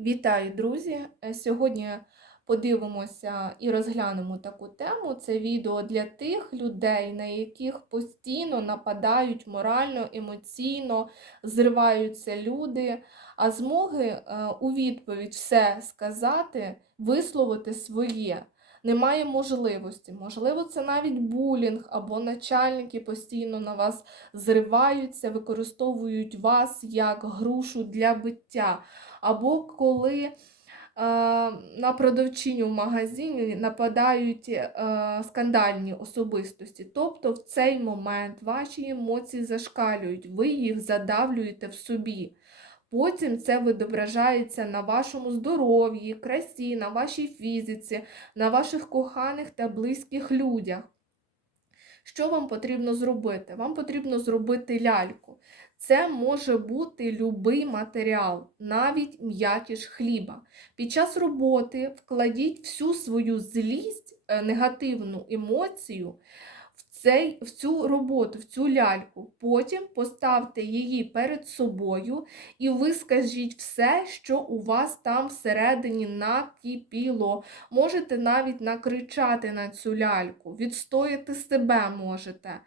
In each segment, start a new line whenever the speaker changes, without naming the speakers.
Вітаю, друзі! Е, Сьогодні подивимося і розглянемо таку тему. Це відео для тих людей, на яких постійно нападають морально, емоційно, зриваються люди, а змоги е, у відповідь все сказати, висловити своє. Немає можливості. Можливо, це навіть булінг або начальники постійно на вас зриваються, використовують вас як грушу для биття. Або коли е, на продавчиню в магазині нападають е, скандальні особистості. Тобто в цей момент ваші емоції зашкалюють, ви їх задавлюєте в собі. Потім це відображається на вашому здоров'ї, красі, на вашій фізиці, на ваших коханих та близьких людях. Що вам потрібно зробити? Вам потрібно зробити ляльку. Це може бути любий матеріал, навіть м'якіш хліба. Під час роботи вкладіть всю свою злість, е, негативну емоцію цей, в цю роботу, в цю ляльку. Потім поставте її перед собою і вискажіть все, що у вас там всередині накипіло. Можете навіть накричати на цю ляльку, відстояти себе можете.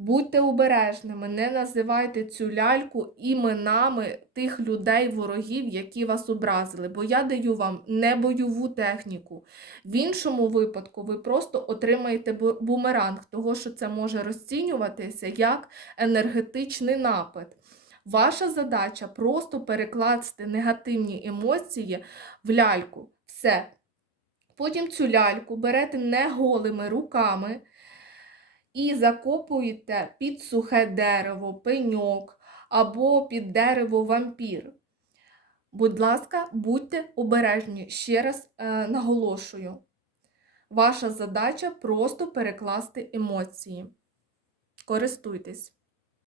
Будьте обережними, не називайте цю ляльку іменами тих людей, ворогів, які вас образили, бо я даю вам не бойову техніку. В іншому випадку ви просто отримаєте бумеранг, того що це може розцінюватися як енергетичний напад. Ваша задача просто перекласти негативні емоції в ляльку. Все. Потім цю ляльку берете не голими руками і закопуєте під сухе дерево, пеньок або під дерево вампір. Будь ласка, будьте обережні. Ще раз е, наголошую. Ваша задача просто перекласти емоції. Користуйтесь.